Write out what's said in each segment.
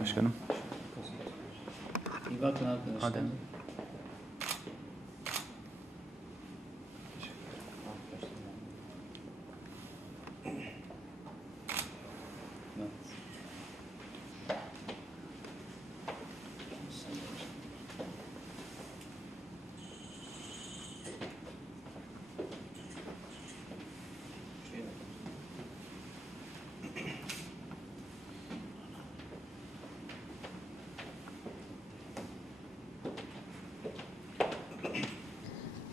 Başkanım. İyi bakın arkadaşlar. Hadi.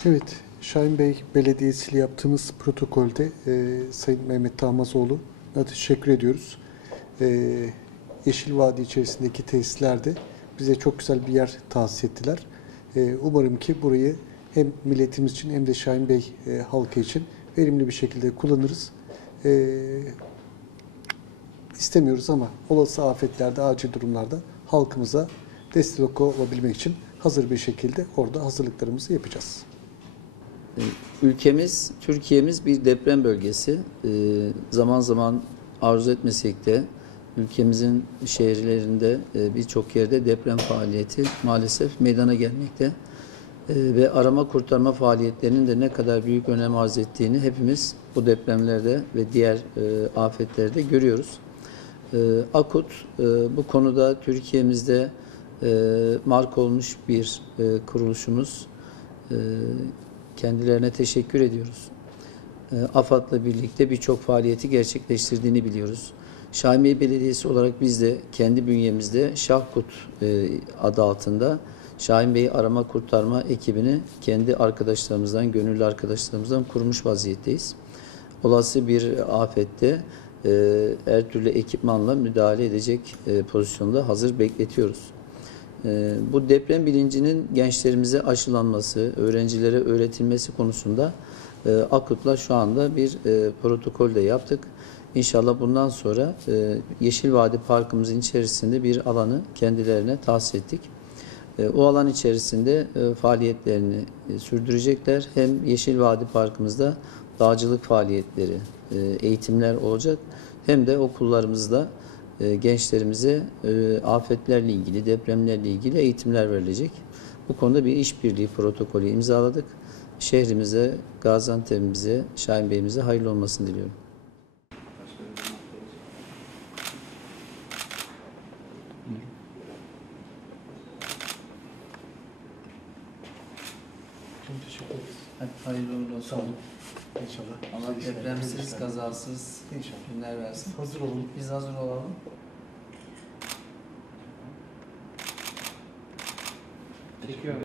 Evet, Şahin Bey Belediyesi ile yaptığımız protokolde Sayın Mehmet Tahmazoğlu'na teşekkür ediyoruz. Yeşil Vadi içerisindeki tesislerde bize çok güzel bir yer tahsis ettiler. Umarım ki burayı hem milletimiz için hem de Şahin Bey halkı için verimli bir şekilde kullanırız. İstemiyoruz ama olası afetlerde, acil durumlarda halkımıza destek olabilmek için hazır bir şekilde orada hazırlıklarımızı yapacağız. Ülkemiz, Türkiye'miz bir deprem bölgesi. Zaman zaman arzu etmesek de ülkemizin şehirlerinde birçok yerde deprem faaliyeti maalesef meydana gelmekte. Ve arama kurtarma faaliyetlerinin de ne kadar büyük önem arz ettiğini hepimiz bu depremlerde ve diğer afetlerde görüyoruz. AKUT bu konuda Türkiye'mizde marka olmuş bir kuruluşumuz. Kendilerine teşekkür ediyoruz. AFAD'la birlikte birçok faaliyeti gerçekleştirdiğini biliyoruz. Şahin Bey Belediyesi olarak biz de kendi bünyemizde Şahkut adı altında Şahin Bey Arama Kurtarma ekibini kendi arkadaşlarımızdan, gönüllü arkadaşlarımızdan kurmuş vaziyetteyiz. Olası bir afette her türlü ekipmanla müdahale edecek pozisyonda hazır bekletiyoruz. Bu deprem bilincinin gençlerimize aşılanması, öğrencilere öğretilmesi konusunda AKUT'la şu anda bir protokol de yaptık. İnşallah bundan sonra Yeşil Vadi Parkımızın içerisinde bir alanı kendilerine tahsis ettik. O alan içerisinde faaliyetlerini sürdürecekler. Hem Yeşil Vadi Parkımızda dağcılık faaliyetleri, eğitimler olacak. Hem de okullarımızda gençlerimize afetlerle ilgili, depremlerle ilgili eğitimler verilecek. Bu konuda bir işbirliği protokolü imzaladık. Şehrimize, Gaziantep'imize, Şahin Bey'imize hayırlı olmasını diliyorum. Çok teşekkür ederiz. Hadi hayırlı uğurlu olsun. Sağ olun. İnşallah. Allah depremsiz, kazasız İnşallah. günler versin. Hazır olun. Biz hazır olalım. Çekiyorum.